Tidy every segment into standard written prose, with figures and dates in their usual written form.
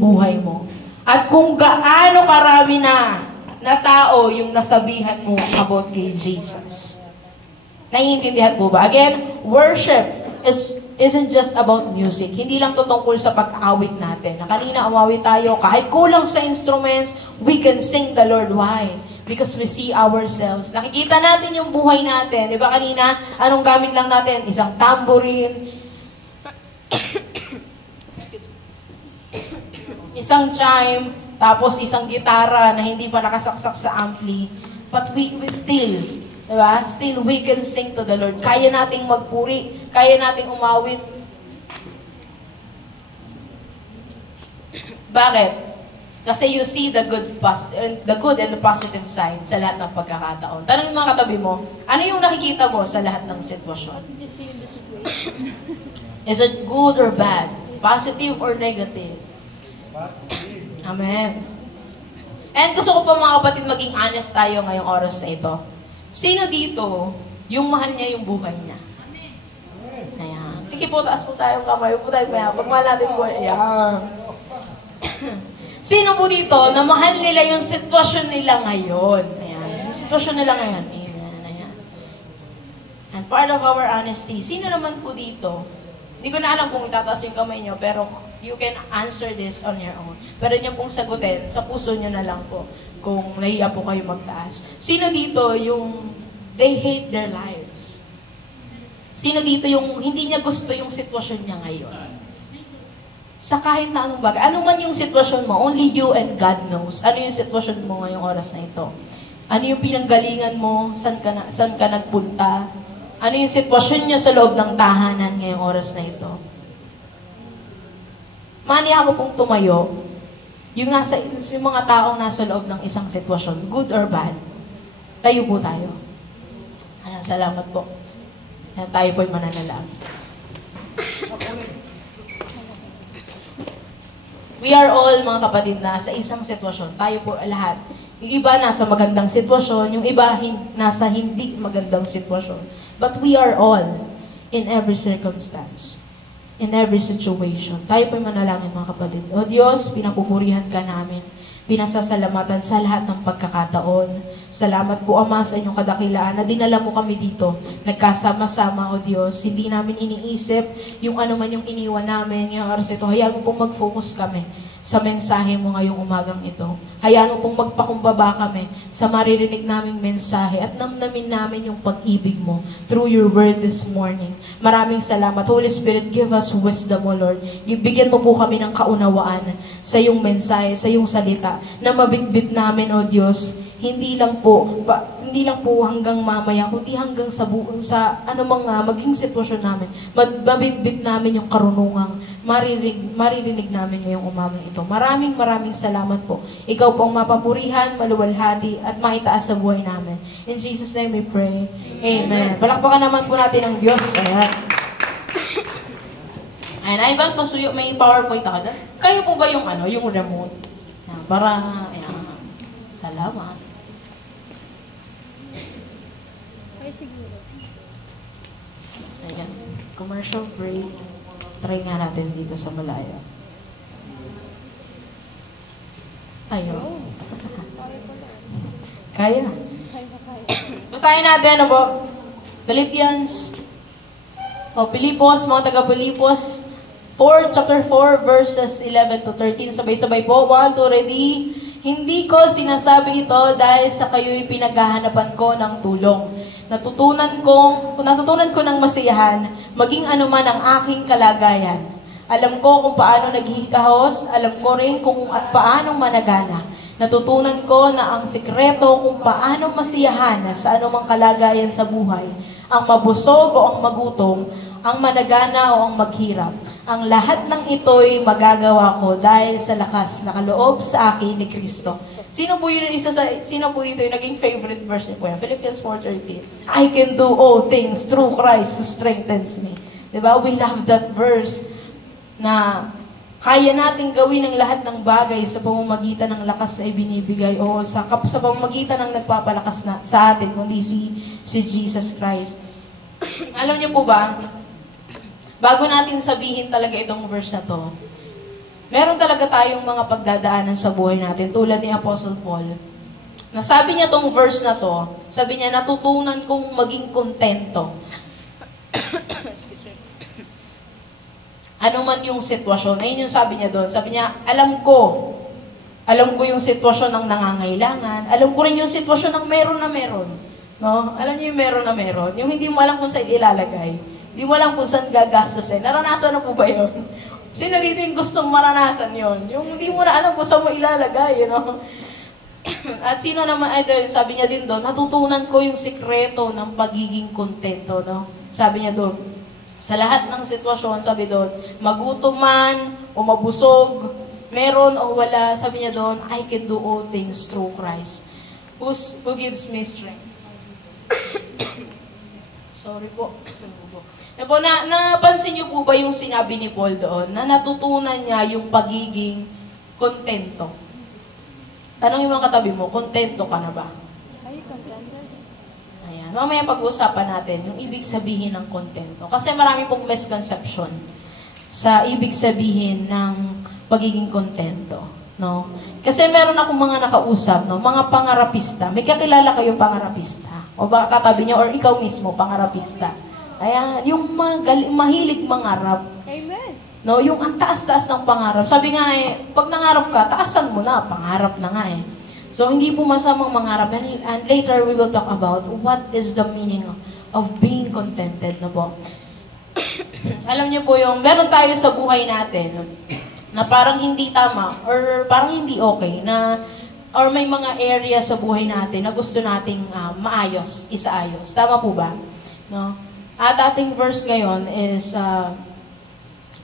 buhay mo. At kung gaano karami na tao yung nasabihan mo about kay Jesus. Naiintindihan po ba? Again, worship isn't just about music. Hindi lang to tungkol sa pag-awit natin. Na kanina umawit tayo, kahit kulang sa instruments, we can sing the Lord. Why? Because we see ourselves. Nakikita natin yung buhay natin. Di ba kanina, anong gamit lang natin? Isang tambourine, isang chime, tapos isang gitara na hindi pa nakasaksak sa ampli. But we still, diba? Still, we can sing to the Lord. Kaya nating magpuri, kaya nating umawit. Bakit? Kasi you see the good and the positive side sa lahat ng pagkakataon. Tanong yung mga katabi mo, ano yung nakikita mo sa lahat ng sitwasyon? Is it good or bad? Positive or negative? Amen. And gusto ko pa mga kapatid maging honest tayo ngayong oras na ito. Sino dito, yung mahal niya yung buhay niya? Ayan. Sige po, taas po tayong kamay. Huwag po tayo maya. Pag mahal natin po, ayan. Sino po dito na mahal nila yung sitwasyon nila ngayon? Ayan. Yung sitwasyon nila ngayon. Amen. Ayan. And part of our honesty, sino naman po dito? Hindi ko na alam kung itataas yung kamay nyo, pero you can answer this on your own. Pero nyo pong sagutin, sa puso nyo na lang po, kung nahiya po kayo magtaas. Sino dito yung they hate their lives? Sino dito yung hindi niya gusto yung sitwasyon niya ngayon? Sa kahit na anong bagay. Ano man yung sitwasyon mo, only you and God knows. Ano yung sitwasyon mo ngayong oras na ito? Ano yung pinanggalingan mo? Saan ka nagpunta? Ano yung sitwasyon niya sa loob ng tahanan ngayong oras na ito? Maniya mo pong tumayo, yung mga taong nasa loob ng isang sitwasyon, good or bad, tayo po tayo. Ayan, salamat po. Ayan, tayo po'y mananalangin. We are all, mga kapatid, na sa isang sitwasyon. Tayo po lahat. Yung iba nasa magandang sitwasyon, yung iba nasa hindi magandang sitwasyon. But we are all in every circumstance, in every situation. Tayo po'y manalangin, mga kapatid. O Diyos, pinapupurihan ka namin. Pinasasalamatan sa lahat ng pagkakataon. Salamat po, Ama, sa inyong kadakilaan na dinala mo kami dito. Nagkasama-sama, O Diyos. Hindi namin iniisip yung ano man yung iniwan namin. Yung oras ito, hayaan mo pong mag-focus kami sa mensahe mo ngayong umagang ito. Hayaan mo pong magpakumbaba kami sa maririnig naming mensahe at namnamin namin yung pag-ibig mo through your word this morning. Maraming salamat. Holy Spirit, give us wisdom, O Lord. Bigyan mo po kami ng kaunawaan sa iyong mensahe, sa iyong salita, na mabitbit namin, O Diyos, hindi lang po hanggang mamaya, kundi hanggang sa anumang maging sitwasyon namin. Mabitbit namin yung karunungang maririnig namin ngayong umagang ito. Maraming salamat po. Ikaw po ang mapapurihan, maluwalhati, at maitaas sa buhay namin. In Jesus' name we pray. Amen. Palakpakan naman po natin ang Diyos. Ayan. Ayan, Ivan, pasuyo, may PowerPoint ako dyan. Kayo po ba yung remote? Ayan, para, ayan. Salamat. Ay, siguro. Ayan. Commercial break. Try nga natin dito sa malayo. Ayun. Kaya. Basahin natin, po? Philippians. Pilipos, mga taga-Pilipos. Chapter 4, verses 11 to 13. Sabay-sabay po. 1, 2, ready? Hindi ko sinasabi ito dahil sa kayo'y pinaghahanapan ko ng tulong. Natutunan ko ng masiyahan, maging anuman ang aking kalagayan. Alam ko kung paano naghihikahos, alam ko rin kung paano managana. Natutunan ko na ang sikreto kung paano masiyahan sa anumang kalagayan sa buhay, ang mabusog o ang magutom, ang managana o ang maghirap. Ang lahat ng ito'y magagawa ko dahil sa lakas na kaloob sa akin ni Kristo. Sino po dito yung naging favorite verse niyo po yan? Philippians 4:13. I can do all things through Christ who strengthens me. Diba? We love that verse na kaya nating gawin ang lahat ng bagay sa pamamagitan ng lakas na ibinibigay o sa pamamagitan ng nagpapalakas na sa atin, kundi si Jesus Christ. Alam niyo po ba, bago natin sabihin talaga itong verse na to, meron talaga tayong mga pagdadaanan sa buhay natin, tulad ni Apostle Paul. Nasabi niya tong verse na to, sabi niya, natutunan kong maging kontento. Excuse me. Ano man yung sitwasyon, ayun yung sabi niya doon. Sabi niya, alam ko yung sitwasyon ng nangangailangan, alam ko rin yung sitwasyon ng meron na meron. No? Alam niyo yung meron na meron, yung hindi mo alam kung saan ilalagay, hindi mo alam kung saan gagastusin. Naranasan na po ba yun? Sino dito yung gustong maranasan yon? Yung hindi mo na alam kung saan mo ilalagay, you know? At sino naman, sabi niya din doon, natutunan ko yung sikreto ng pagiging kontento, no? Sabi niya doon, sa lahat ng sitwasyon, sabi doon, magutom man o mabusog, meron o wala, sabi niya doon, I can do all things through Christ, who gives me strength. Sorry po. Napansin niyo po ba yung sinabi ni Paul doon, na natutunan niya yung pagiging kontento? Tanong yung mga katabi mo, kontento ka na ba? Ay, kontento. Ayan. Mamaya pag-uusapan natin yung ibig sabihin ng kontento. Kasi marami pong misconception sa ibig sabihin ng pagiging kontento. No? Kasi meron akong mga nakausap, no? Mga pangarapista. May kakilala kayong pangarapista? O baka katabi niyo, or ikaw mismo, pangarapista. Ayan, yung mahilig mangarap. Amen. No, yung ang taas-taas ng pangarap. Sabi nga pag nangarap ka, taasan mo na, pangarap na nga So, hindi po masamang mangarap. And later, we will talk about what is the meaning of being contented, no po. Alam niyo po yung, meron tayo sa buhay natin, na parang hindi tama, or parang hindi okay, or may mga area sa buhay natin na gusto nating maayos, isaayos. Tama po ba? No? At ating verse ngayon is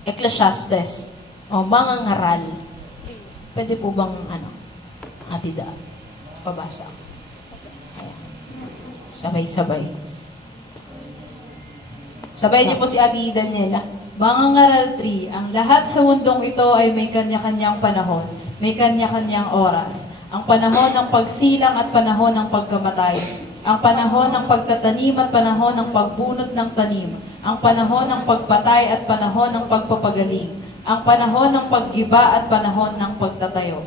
Ecclesiastes, o mga ngaral. Pwede po bang, Atida, pabasa. Sabay-sabay. Sabay niyo po si Ate Daniela. Mga ngaral 3, ang lahat sa mundong ito ay may kanya-kanyang panahon, may kanya-kanyang oras. Ang panahon ng pagsilang at panahon ng pagkamatay. Ang panahon ng pagtatanim at panahon ng pagbunot ng tanim. Ang panahon ng pagpatay at panahon ng pagpapagaling. Ang panahon ng paggiba at panahon ng pagtatayo.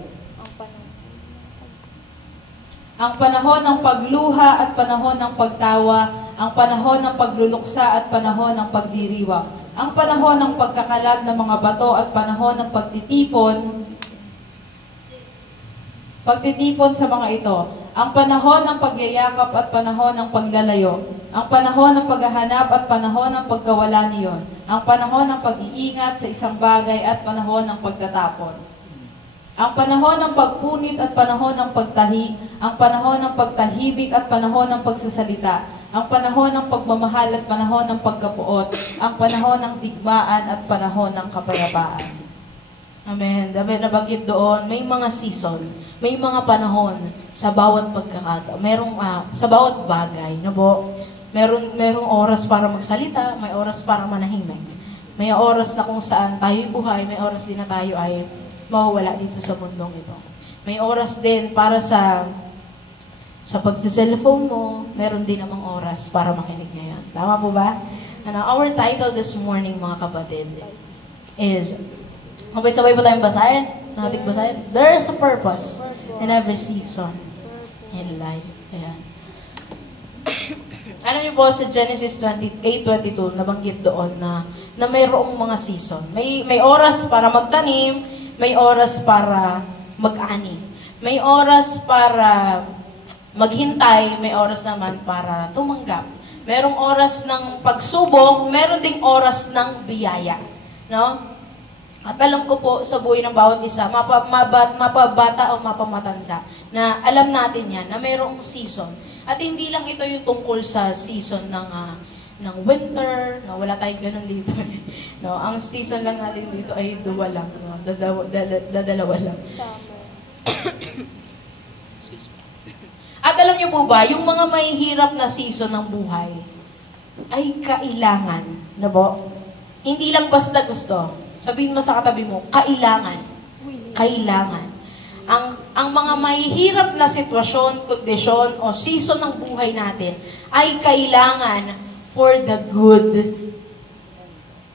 Ang panahon ng pagluha at panahon ng pagtawa. Ang panahon ng pagluluksa at panahon ng pagdiriwang. Ang panahon ng pagkakalat ng mga bato at panahon ng pagtitipon sa mga ito. Ang panahon ng pagyayakap at panahon ng paglalayo. Ang panahon ng paghahanap at panahon ng pagkawala niyon. Ang panahon ng pag-iingat sa isang bagay at panahon ng pagtatapon. Ang panahon ng pagpunit at panahon ng pagtahi. Ang panahon ng pagtahibik at panahon ng pagsasalita. Ang panahon ng pagmamahal at panahon ng pagkapuot. Ang panahon ng digmaan at panahon ng kapayapaan. Amen. Dapat nabanggit doon, may mga season, may mga panahon sa bawat pagkakataon. Merong sa bawat bagay, no po? Merong oras para magsalita, may oras para manahimik. May oras na kung saan tayo'y buhay, may oras din na tayo ay mawawala dito sa mundong ito. May oras din para sa pagsiselfone mo, meron din namang oras para makinig ngayon. Tama po ba? Our title this morning, mga kapatid, is sabay-sabay po tayong basahin. Nating basahin. There's a purpose in every season in life. Ayan. Alam niyo po, sa Genesis 28:22, nabanggit doon na mayroong mga season. May oras para magtanim, may oras para mag-ani. May oras para maghintay, may oras naman para tumanggap. Merong oras ng pagsubok, meron ding oras ng biyaya. No? At alam ko po sa buhay ng bawat isa, mapabata o mapamatanda, na alam natin yan, na mayroong season. At hindi lang ito yung tungkol sa season ng winter, no, wala tayong ganun dito. No, ang season lang natin dito ay dalawa lang. No? Dalawa lang. Excuse me. At alam niyo po ba, yung mga may hirap na season ng buhay, ay kailangan, na po? Hindi lang basta gusto. Sabihin mo sa katabi mo, kailangan. Kailangan. Ang mga mahihirap na sitwasyon, kondisyon, o season ng buhay natin ay kailangan for the good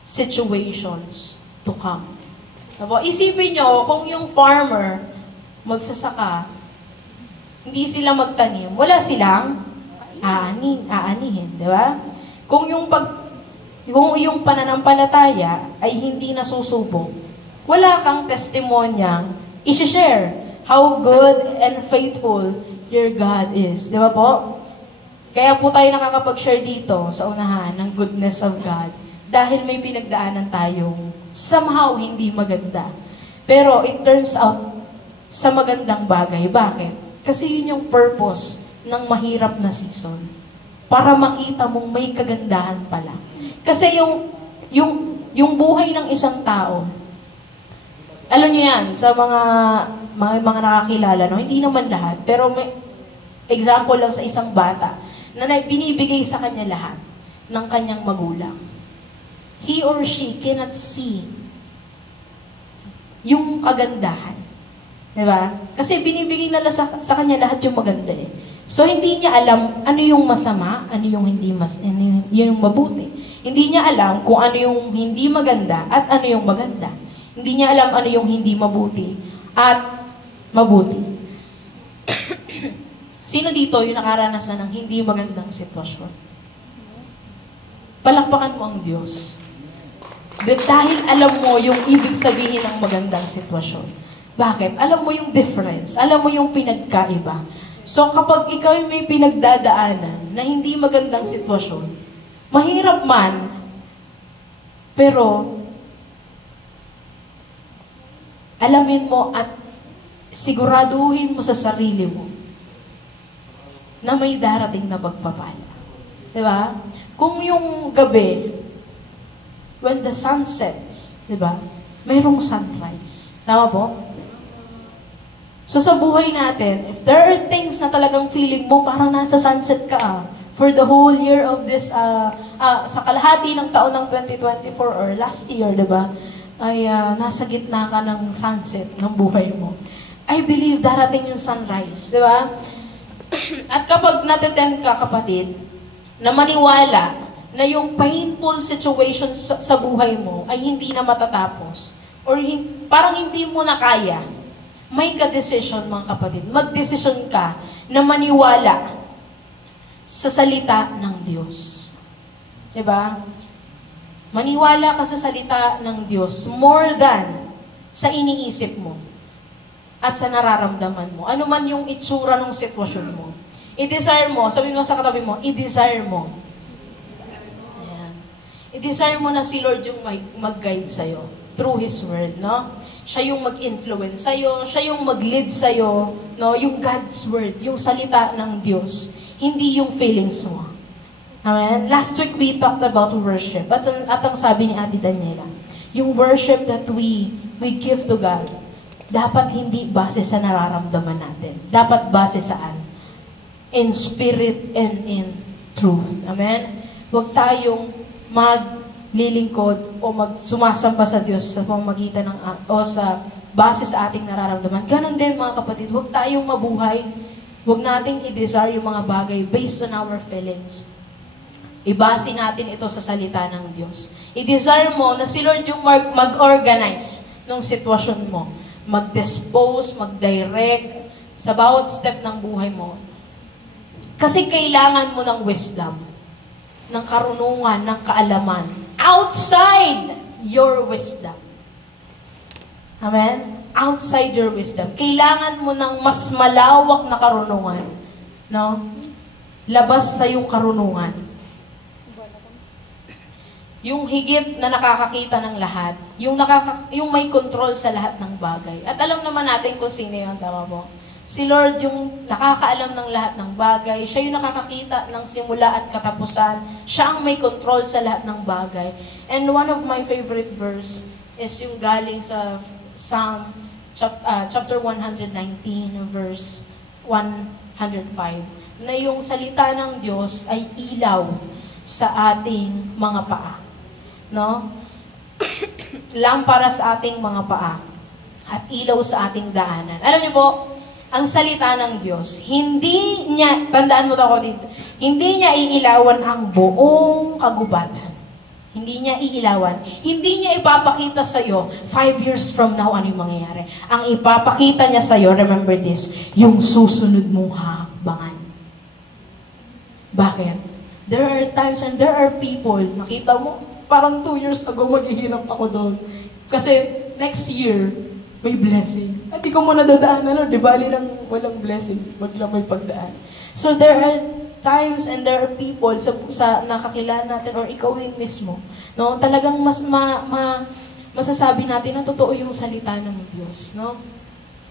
situations to come. Diba? Isipin nyo, kung yung farmer magsasaka, hindi sila magtanim, wala silang aanihin, di ba? Kung yung pananampalataya ay hindi nasusubok, wala kang testimonyang i-share how good and faithful your God is. Di ba po? Kaya po tayo nakakapag-share dito sa unahan ng goodness of God dahil may pinagdaanan tayong somehow hindi maganda. Pero it turns out sa magandang bagay. Bakit? Kasi yun yung purpose ng mahirap na season. Para makita mong may kagandahan pala. Kasi yung buhay ng isang tao, alam niyo yan, sa mga nakakilala, no? Hindi naman lahat, pero may example lang sa isang bata na binibigay sa kanya lahat ng kanyang magulang. He or she cannot see yung kagandahan. Diba? Kasi binibigay nila sa kanya lahat yung maganda eh. So, hindi niya alam ano yung masama, ano yung yung mabuti. Hindi niya alam kung ano yung hindi maganda at ano yung maganda. Hindi niya alam ano yung hindi mabuti at mabuti. Sino dito yung nakaranasan ng hindi magandang sitwasyon? Palakpakan mo ang Diyos. Dahil alam mo yung ibig sabihin ng magandang sitwasyon. Bakit? Alam mo yung difference. Alam mo yung pinagkaiba. So, kapag ikaw may pinagdadaanan na hindi magandang sitwasyon, mahirap man, pero alamin mo at siguraduhin mo sa sarili mo na may darating na pagpapala. Diba? Kung yung gabi, when the sun sets, diba? Mayroong sunrise. Tama po? So sa buhay natin, if there are things na talagang feeling mo parang nasa sunset ka for the whole year of this, sa kalahati ng taon ng 2024 or last year, diba? Ay nasa gitna ka ng sunset ng buhay mo. I believe darating yung sunrise, diba? At kapag natitempt ka, kapatid, na maniwala na yung painful situations sa buhay mo ay hindi na matatapos or parang hindi mo na kaya, make a decision, mga kapatid. Mag-desisyon ka na maniwala sa salita ng Diyos. Diba? Maniwala ka sa salita ng Diyos more than sa iniisip mo at sa nararamdaman mo. Ano man yung itsura ng sitwasyon mo. I-desire mo, sabi mo sa katabi mo, i-desire mo. Ayan. I-desire mo na si Lord yung mag-guide sa'yo through His Word, no? Siya yung mag-influence sa'yo, siya yung mag-lead sa'yo, no? Yung God's Word, yung salita ng Diyos, hindi yung feelings mo. Amen? Last week, we talked about worship. At ang sabi ni Ate Daniela, yung worship that we give to God, dapat hindi base sa nararamdaman natin. Dapat base saan? In spirit and in truth. Amen? Huwag tayong maglilingkod o sumasamba sa Diyos sa pamamagitan o sa base sa ating nararamdaman. Ganon din, mga kapatid, huwag tayong mabuhay. Huwag nating i-desire yung mga bagay based on our feelings. Ibase natin ito sa salita ng Diyos. I-desire mo na si Lord yung mag-organize ng sitwasyon mo. Mag-dispose, mag-direct sa bawat step ng buhay mo. Kasi kailangan mo ng wisdom, ng karunungan, ng kaalaman. Outside your wisdom. Amen? Outside your wisdom. Kailangan mo ng mas malawak na karunungan. No? Labas sa iyong karunungan. Yung higit na nakakakita ng lahat. Yung may control sa lahat ng bagay. At alam naman natin kung sino yun, tama po? Si Lord yung nakakaalam ng lahat ng bagay. Siya yung nakakakita ng simula at katapusan. Siya ang may control sa lahat ng bagay. And one of my favorite verse is yung galing sa Psalm chapter 119, verse 105. Na yung salita ng Diyos ay ilaw sa ating mga paa. No? Lampara sa ating mga paa at ilaw sa ating daanan. Alam niyo po, ang salita ng Diyos, hindi niya, tandaan mo ako dito, hindi niya iilawan ang buong kagubatan. Hindi niya iilawan. Hindi niya ipapakita sa'yo, 5 years from now, ano yung mangyayari. Ang ipapakita niya sa'yo, remember this, yung susunod mong hakbangan. Bakit? There are times and there are people, nakita mo, parang 2 years ago, maghihirap ako doon. Kasi next year, may blessing. At di ko mo nadadaanan, di bali nang walang blessing, wag may pagdaan. So there are times and there are people sa nakakilala natin or ikaw yung mismo, no? Talagang masasabi natin na totoo yung salita ng Diyos, no?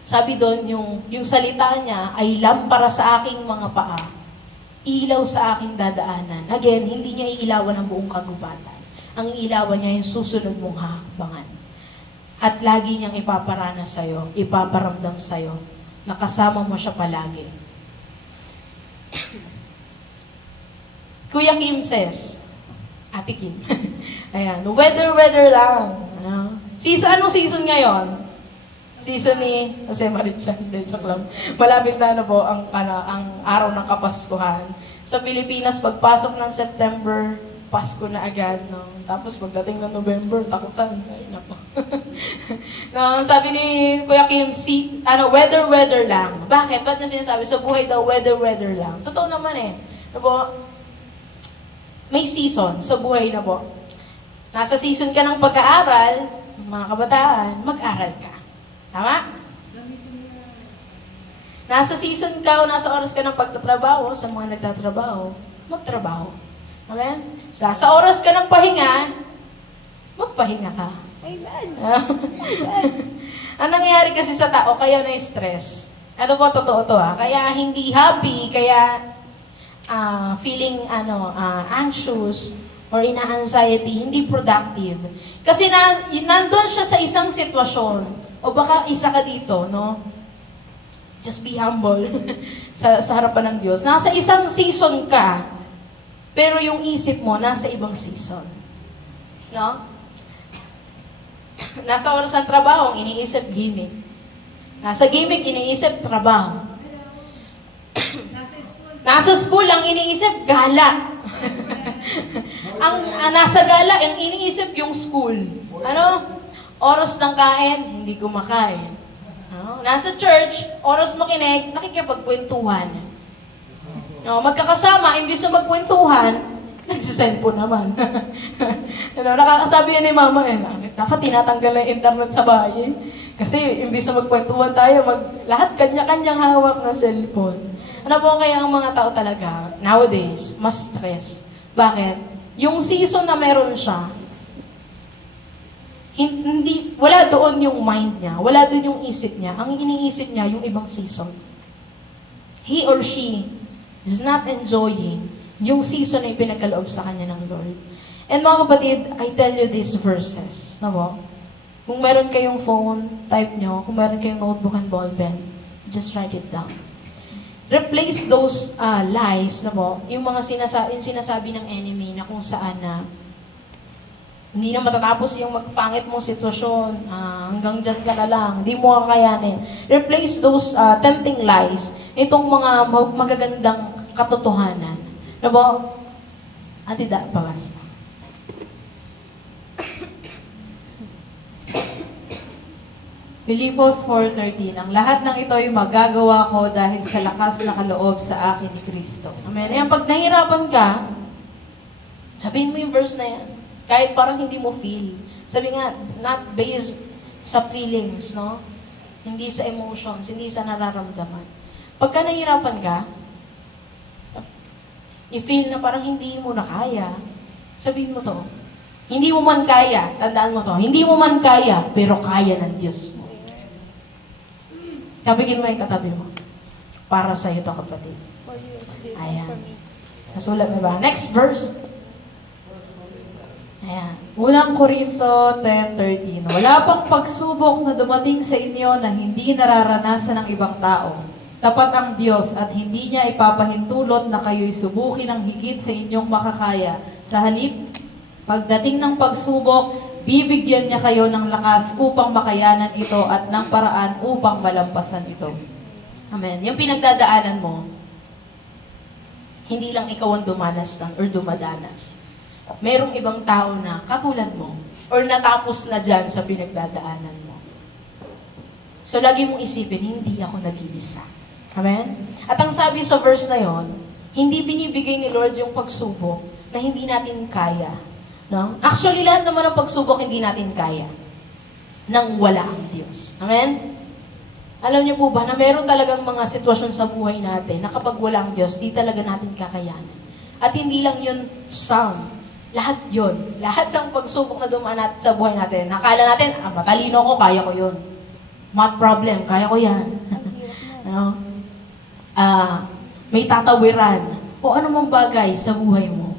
Sabi doon, yung salita niya ay lampara sa aking mga paa, ilaw sa aking dadaanan. Again, hindi niya iilawan ang buong kagubatan. Ang iilawan niya yung susunod mong hakbangan. At lagi niyang ipaparana sa'yo, ipaparamdam sa'yo, na kasama mo siya palagi. Kuya Kim says, Ate Kim, ayan, weather lang. Anong season ngayon? Season ni Jose Marichan, joke lang. Malapit na po ang araw ng Kapaskuhan. Sa Pilipinas, pagpasok ng September, Pasko na agad, no? Tapos pagdating ng November, takutan. Ay, nako. No, sabi ni Kuya Kim, weather lang. Bakit? Ba't na sinasabi? Sa buhay daw, weather lang. Totoo naman eh. Diba? May season sa buhay na po. Nasa season ka ng pag-aaral, mga kabataan, mag-aral ka. Tama? Nasa season ka o nasa oras ka ng pagtatrabaho, sa mga nagtatrabaho, magtrabaho. Amen? Sa oras ka ng pahinga, magpahinga ka. Amen. Ang nangyayari kasi sa tao, kaya na-stress. Ano po, totoo to ha? Kaya hindi happy, kaya feeling anxious or ina-anxiety, hindi productive. Kasi nandun siya sa isang sitwasyon, o baka isa ka dito, no? Just be humble sa harapan ng Diyos. Nasa isang season ka, pero yung isip mo nasa ibang season. No? Nasa oras ng trabaho, ang iniisip gimmick. Nasa gimmick, iniisip trabaho. Nasa school, ang iniisip, gala. Nasa gala, ang iniisip yung school. Ano? Oras ng kain, hindi kumakain. No? Nasa church, oras makinig, nakikipagkwentuhan. No? Magkakasama, imbis na magkwentuhan, nagsisendpo naman. Nakakasabi yan ni Mama, dapat tinatanggal na yung internet sa bahay. Kasi imbis na magkwentuhan tayo, lahat kanya-kanyang hawak na cellphone. Ano po kaya ang mga tao talaga, nowadays, mas stress. Bakit? Yung season na meron siya, wala doon yung mind niya, wala doon yung isip niya. Ang iniisip niya, yung ibang season. He or she is not enjoying yung season na ipinagkaloob sa kanya ng Lord. And mga kapatid, I tell you these verses. Na po? Kung meron kayong phone, type nyo. Kung meron kayong notebook and ballpen, just write it down. Replace those lies, na po, yung mga sinasabi ng enemy na kung saan na hindi na matatapos yung magpangit mong sitwasyon, hanggang dyan ka na lang, hindi mo kakayanin. Replace those tempting lies, itong mga magagandang katotohanan. Na po, Ate Da, pawas. Filipos 4:13, ang lahat ng ito ay magagawa ko dahil sa lakas na kaloob sa akin ni Kristo. Amen. Ayan, pag nahihirapan ka, sabihin mo yung verse na yan. Kahit parang hindi mo feel. Sabi nga, not based sa feelings, no? Hindi sa emotions, hindi sa nararamdaman. Pagka nahihirapan ka, i-feel na parang hindi mo na kaya, sabihin mo to. Hindi mo man kaya, tandaan mo to, hindi mo man kaya, pero kaya ng Diyos mo. Kapigin mo yung katabi mo. Para sa iyo to, kapatid. For you is this, Ayan. for me. Nasulat mo ba? Next verse. Ayan. Unang Korinto 10:13, wala pang pagsubok na dumating sa inyo na hindi nararanasan ng ibang tao. Tapat ang Diyos at hindi niya ipapahintulot na kayo'y subukin ng higit sa inyong makakaya. Sa halip, pagdating ng pagsubok, bibigyan niya kayo ng lakas upang makayanan ito at ng paraan upang malampasan ito. Amen. Yung pinagdadaanan mo, hindi lang ikaw ang dumanas lang or dumadanas. merong ibang tao na katulad mo or natapos na dyan sa pinagdadaanan mo. So, lagi mong isipin, hindi ako nag-iisa. Amen? At ang sabi sa verse na yon, hindi binibigay ni Lord yung pagsubok na hindi natin kaya. No? Actually, lahat naman ng pagsubok hindi natin kaya nang wala ang Diyos. Amen? Alam niyo po ba na meron talagang mga sitwasyon sa buhay natin na kapag wala ang Diyos, di talaga natin kakayanan. At hindi lang yun some. Lahat yun. Lahat ng pagsubok na dumaan sa buhay natin. Nakala natin, matalino ko, kaya ko yun. Math problem, kaya ko yan. Ano? May tatawiran. O ano mang bagay sa buhay mo.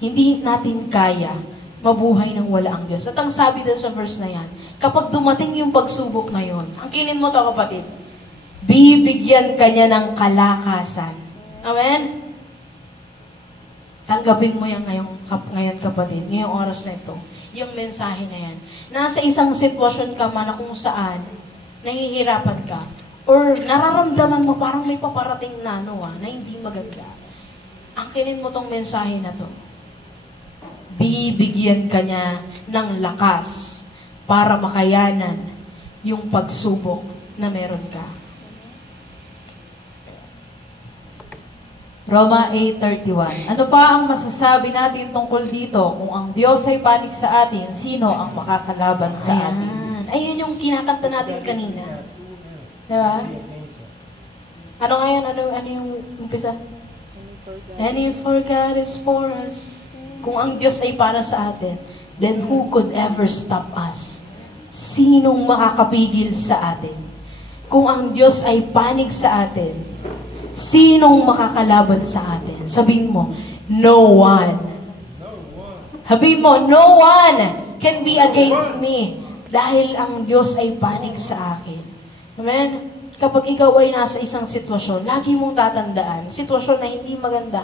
Hindi natin kaya mabuhay nang wala ang Diyos. At ang sabi doon sa verse na yan, kapag dumating yung pagsubok na yun, ang kinin mo to kapatid, bibigyan ka niya ng kalakasan. Amen? Tanggapin mo yan ngayon kapatid, ngayong oras na ito, yung mensahe na yan. Nasa isang sitwasyon ka man na kung saan nahihirapan ka, or nararamdaman mo parang may paparating na na hindi maganda. Ang kinin mo tong mensahe na to, bibigyan ka niya ng lakas para makayanan yung pagsubok na meron ka. Roma 8:31. Ano pa ang masasabi natin tungkol dito? Kung ang Diyos ay panig sa atin, sino ang makakalaban sa atin? Ayun yung kinakanta natin kanina. Diba? Ano nga yan? Ano yung umpisa? And if for God is for us, kung ang Diyos ay para sa atin, then who could ever stop us? Sinong makakapigil sa atin? Kung ang Diyos ay panig sa atin, sinong makakalaban sa atin? Sabihin mo, no one. Sabihin mo, no one can be against me dahil ang Diyos ay panig sa akin. Amen? Kapag ikaw ay nasa isang sitwasyon, lagi mong tatandaan, sitwasyon na hindi maganda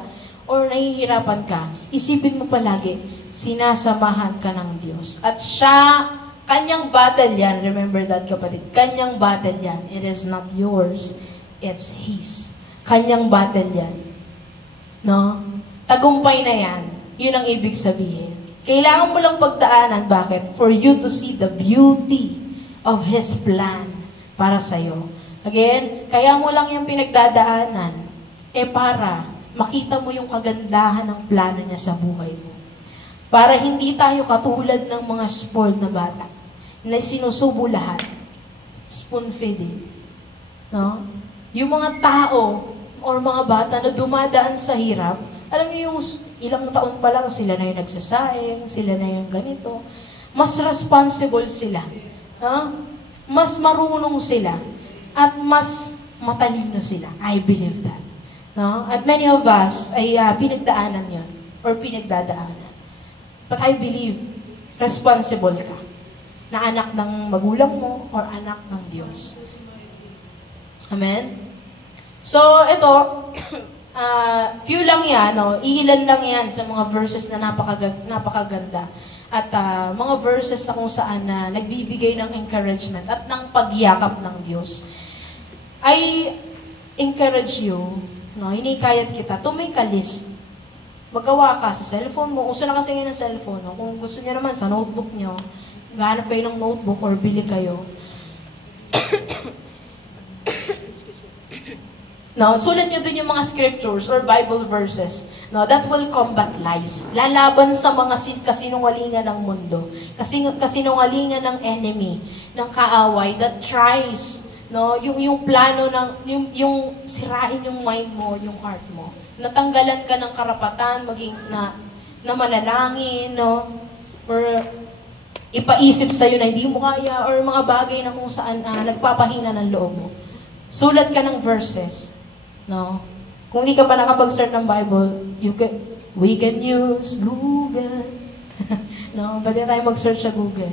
or nahihirapan ka, isipin mo palagi, sinasamahan ka ng Diyos. At siya, kanyang battle yan, remember that kapatid, kanyang battle yan, it is not yours, it's His. Kanyang battle yan. No? Tagumpay na yan, yun ang ibig sabihin. Kailangan mo lang pagdaanan, bakit? For you to see the beauty of His plan para sa'yo. Again, kaya mo lang yung pinagdadaanan, para makita mo yung kagandahan ng plano niya sa buhay mo. Para hindi tayo katulad ng mga spoiled na bata na sinusubo lahat. Spoon feeding. No? Yung mga tao or mga bata na dumadaan sa hirap, alam niyo yung ilang taon pa lang sila na yung nagsasaing, sila na yung ganito. Mas responsible sila. No? Mas marunong sila. At mas matalino sila. I believe that. No? At many of us ay pinagdaanan yon or pinagdadaanan. But I believe, responsible ka na anak ng magulang mo or anak ng Diyos. Amen? So, ito, few lang yan, no? Iilan lang yan sa mga verses na napakaganda. At mga verses na kung saan nagbibigay ng encouragement at ng pagyakap ng Diyos. I encourage you, no, hinikayat kita, to make a list. Magawa ka sa cellphone mo. Uso na kasi ngayon ng cellphone. No? Kung gusto niyo naman sa notebook niyo, gahanap kayo ng notebook or bili kayo. No, sulat nyo dun yung mga scriptures or Bible verses, no, that will combat lies. Lalaban sa mga kasinungalingan ng mundo. Kasinungalingan ng enemy, ng kaaway that tries, no, yung plano ng yung sirain yung mind mo, yung heart mo. Natanggalan ka ng karapatan maging na manalangin, no, or ipaisip sa'yo na hindi mo kaya or mga bagay na kung saan nagpapahina ng loob mo. Sulat ka ng verses. No? Kung hindi ka pa nakapag-search ng Bible, we can use Google. No? Pwede tayo mag-search sa Google.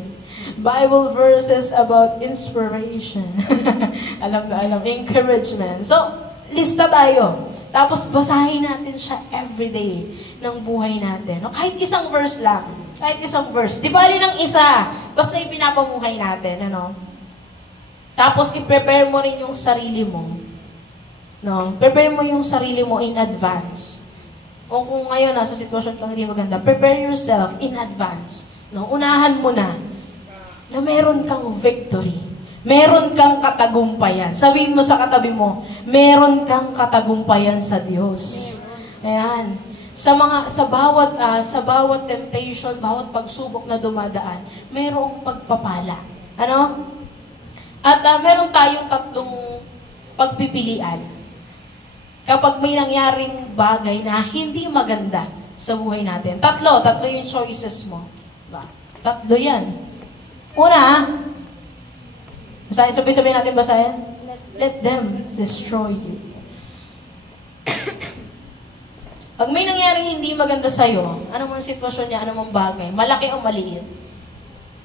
Bible verses about inspiration. alam, encouragement. So, lista tayo. Tapos, basahin natin siya everyday ng buhay natin. No? Kahit isang verse lang. Kahit isang verse. Di bali ng isa. Basta ipinapamuhay natin. Ano? Tapos, i-prepare mo rin yung sarili mo. No? Prepare mo yung sarili mo in advance. O kung ngayon nasa sitwasyon kang hindi maganda, prepare yourself in advance. No? Unahan mo na meron kang victory. Meron kang katagumpayan. Sabihin mo sa katabi mo, meron kang katagumpayan sa Diyos. Ayan. Sa bawat temptation, bawat pagsubok na dumadaan, mayroong pagpapala. Ano? At meron tayong tatlong pagpipilian. Kapag may nangyaring bagay na hindi maganda sa buhay natin. Tatlo yung choices mo. Ba? Tatlo yan. Una, sabay-sabay natin basahin. Let them destroy you. Pag may nangyaring hindi maganda sa'yo, anong sitwasyon niya, anong bagay, malaki o maliit,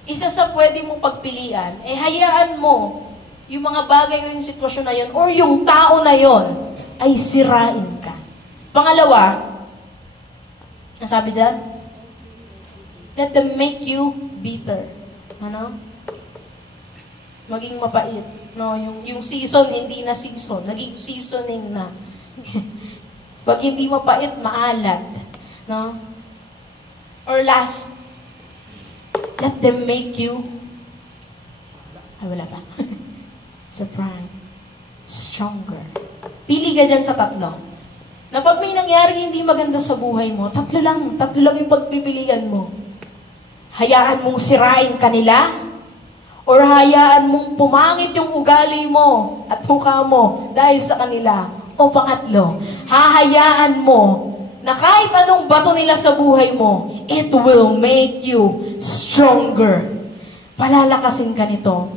isa sa pwede mong pagpilian, hayaan mo yung mga bagay o yung sitwasyon na yun, or yung tao na yun, ay sirain ka. Pangalawa, ang sabi dyan, let them make you bitter. Ano? Maging mapait. No, yung season, hindi na season. Naging seasoning na. Pag hindi mapait, maalat. No? Or last, let them make you, wala pa. Surprise. Stronger. Pili ka dyan sa tatlo. Na pag may nangyari hindi maganda sa buhay mo, tatlo lang yung pagpipilian mo. Hayaan mong sirain kanila, or hayaan mong pumangit yung ugali mo at mukha mo dahil sa kanila. O pangatlo, hahayaan mo na kahit anong bato nila sa buhay mo, it will make you stronger. Palalakasin ka nito.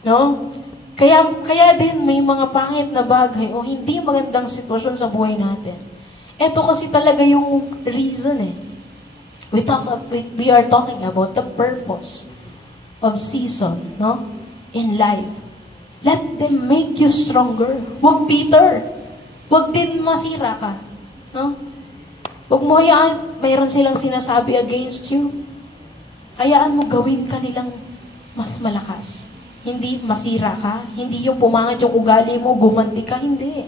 No? Kaya din may mga pangit na bagay o hindi magandang sitwasyon sa buhay natin. Ito kasi talaga yung reason eh. We are talking about the purpose of season, no? In life. Let them make you stronger. Huwag bitter. Huwag din masira ka. No? Huwag mo hayaan, mayroon silang sinasabi against you. Hayaan mo gawin ka nilang mas malakas. Hindi masira ka, hindi yung pumangit yung ugali mo, gumanti ka, hindi.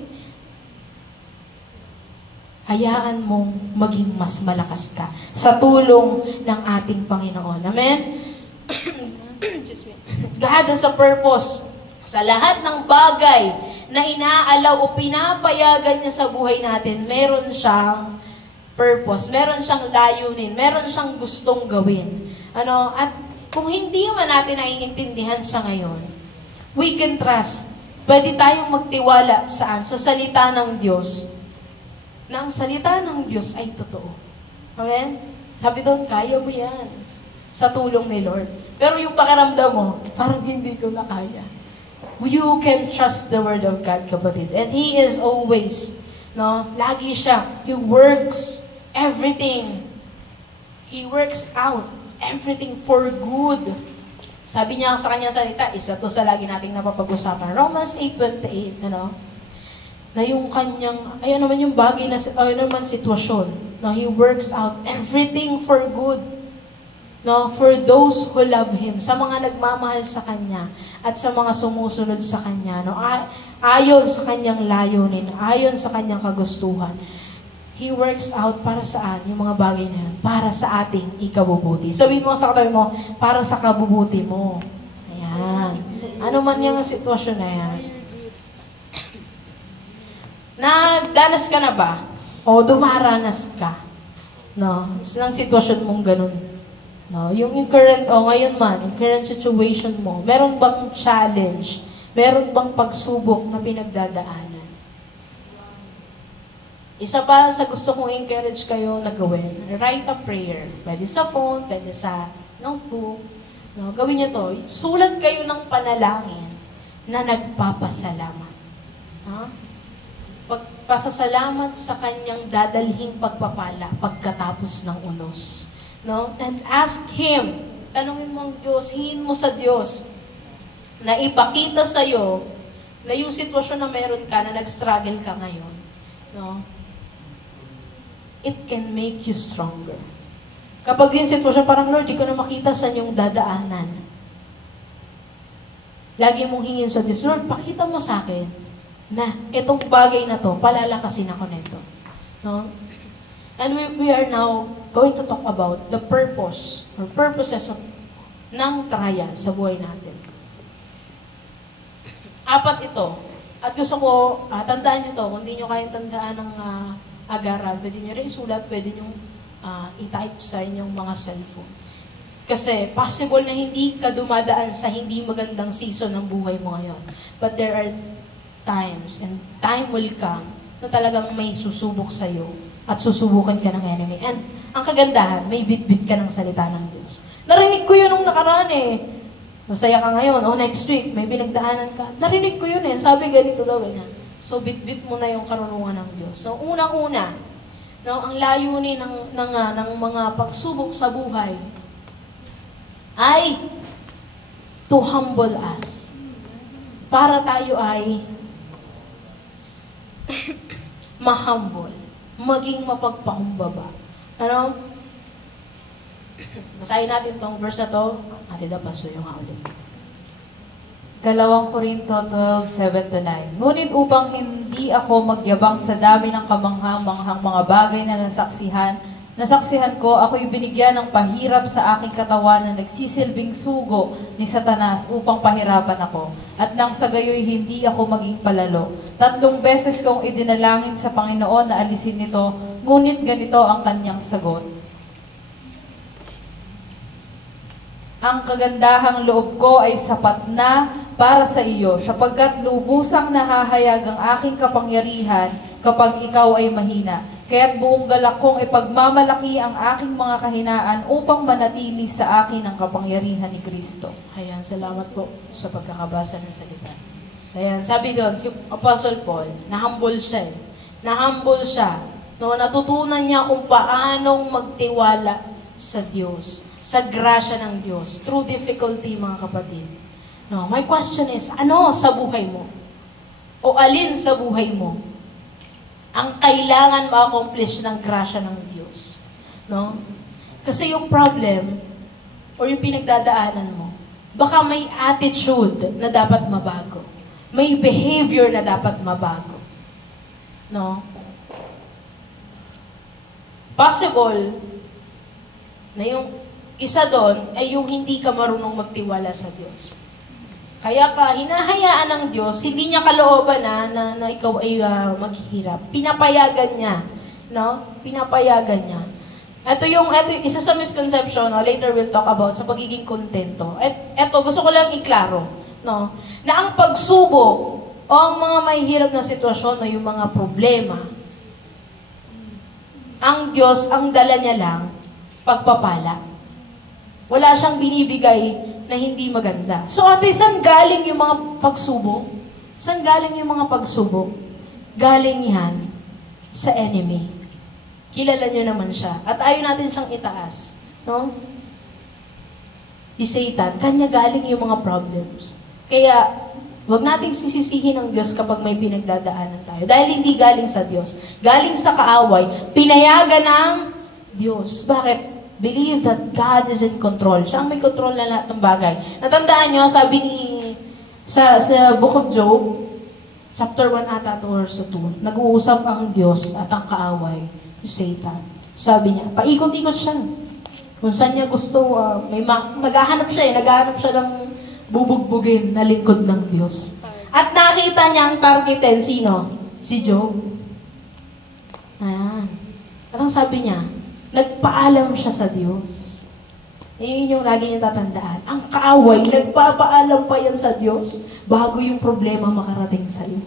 Hayaan mong maging mas malakas ka sa tulong ng ating Panginoon. Amen? God has a purpose sa lahat ng bagay na inaalaw o pinapayagan niya sa buhay natin. Meron siyang purpose, meron siyang layunin, meron siyang gustong gawin. At kung hindi man natin naiintindihan siya ngayon, we can trust. Pwede tayong magtiwala saan? Sa salita ng Diyos. Na ang salita ng Diyos ay totoo. Amen? Sabi doon, kaya mo yan. Sa tulong ni Lord. Pero yung pakiramdam mo, parang hindi ko na kaya. You can trust the Word of God, kapatid. And He is always, lagi siya. He works everything. He works out everything for good. Sabi niya sa kanyang salita, isa to sa lagi nating napapag-usapan. Romans 8:28, na yung kanyang, naman yung bagay na, naman sitwasyon, He works out everything for good. For those who love Him, sa mga nagmamahal sa Kanya, at sa mga sumusunod sa Kanya, ayon sa Kanyang layunin, ayon sa Kanyang kagustuhan. He works out para saan? Yung mga bagay na yun. Para sa ating ikabubuti. Sabihin mo sa katabi mo, para sa kabubuti mo. Ayan. Ano man yung sitwasyon na yan. Nagdanas ka na ba? O dumaranas ka? Ng sitwasyon mong ganun. Yung current, ngayon man, yung current situation mo, meron bang challenge? Meron bang pagsubok na pinagdadaanan? Isa pa sa gusto kong encourage kayo na gawin, write a prayer. Pwede sa phone, pwede sa notebook. Gawin niyo to. Sulat kayo ng panalangin na nagpapasalamat. Pagpasasalamat sa kanyang dadalhing pagpapala pagkatapos ng unos. And ask Him, tanungin mo ang Diyos, hingin mo sa Diyos na ipakita sa'yo na yung sitwasyon na meron ka, na nag-struggle ka ngayon, it can make you stronger. Kapag yung sitwasyon, parang, Lord, di ko na makita saan yung dadaanan. Lagi mong hingin sa Diyos, Lord, pakita mo sa akin na itong bagay na to, palalakasin ako nito. And we are now going to talk about the purpose or purposes ng trial sa buhay natin. 4 ito. At gusto ko, tandaan nyo to, kung di nyo kayang tandaan ng agaran, pwede nyo rin isulat, pwede nyo i-type sa inyong mga cellphone. Kasi possible na hindi ka dumadaan sa hindi magandang season ng buhay mo ngayon. But there are times, and time will come, na talagang may susubok sa'yo at susubukan ka ng enemy. And ang kagandahan, may bit-bit ka ng salita ng Diyos. Narinig ko yun nung nakaraan eh. Masaya ka ngayon, next week, may pinagdaanan ka. Narinig ko yun eh, sabi ganito daw, ganyan. So, bit-bit mo na yung karunungan ng Diyos. So, unang-una, no, ang layunin ng mga pagsubok sa buhay ay to humble us. Para tayo ay ma-humble, maging mapagpakumbaba. Ano? Basahin natin tong verse na to. Ate Dapaso yung haulit. 2 Korinto 12:7-9. Ngunit upang hindi ako magyabang sa dami ng kamanghang-manghang mga bagay na nasaksihan ko, ako'y binigyan ng pahirap sa aking katawan na nagsisilbing sugo ni Satanas upang pahirapan ako. At nang sa gayoy hindi ako maging palalo. 3 beses kong idinalangin sa Panginoon na alisin nito, ngunit ganito ang kanyang sagot. Ang kagandahang loob ko ay sapat na para sa iyo, sapagkat lubusang nahahayag ang aking kapangyarihan kapag ikaw ay mahina. Kaya't buong galak kong ipagmamalaki ang aking mga kahinaan upang manatili sa akin ang kapangyarihan ni Kristo. Ayan, salamat po sa pagkakabasa ng salita. Ayan, sabi doon, si Apostle Paul, na-humble siya eh. Na-humble siya. No, natutunan niya kung paanong magtiwala sa Diyos, sa grasya ng Diyos, through difficulty, mga kapatid. No, my question is, ano sa buhay mo? O alin sa buhay mo ang kailangan ma-accomplish ng grasya ng Diyos? No? Kasi yung problem o yung pinagdadaanan mo, baka may attitude na dapat mabago. May behavior na dapat mabago. No? Possible na yung isa doon ay yung hindi ka marunong magtiwala sa Diyos. Kaya ka hinahayaan ng Diyos, hindi niya kalooban na ikaw ay maghihirap. Pinapayagan niya, no? Pinapayagan niya. Ito yung isa sa misconception, no? Later we'll talk about sa pagiging kontento. Ito gusto ko lang iklaro, no? Na ang pagsubok o ang mga may hirap na sitwasyon o yung mga problema, ang Diyos, ang dala niya lang, pagpapala. Wala siyang binibigay na hindi maganda. So ate, saan galing yung mga pagsubok? Saan galing yung mga pagsubok? Galing yan sa enemy. Kilala nyo naman siya. At ayaw natin siyang itaas. No? Si Satan, kanya galing yung mga problems. Kaya, wag nating sisisihin ng Diyos kapag may pinagdadaanan tayo. Dahil hindi galing sa Diyos. Galing sa kaaway. Pinayagan ng Diyos. Bakit? Believe that God is in control. Siya ang may control na lahat ng bagay. Natandaan nyo, sabi sa Book of Job, chapter 1 ata to or so 2, nag-uusap ang Diyos at ang kaaway, yung Satan. Sabi niya, paikot-ikot siya. Kung saan niya gusto, maghahanap siya naghahanap siya ng bubugbugin na lingkod ng Diyos. At nakita niya ang targetin, sino? Si Job. Ayan. At ang sabi niya, nagpaalam siya sa Diyos. Yun yung lagi niya tatandaan. Ang kaaway, nagpapaalam pa yan sa Diyos bago yung problema makarating sa iyo.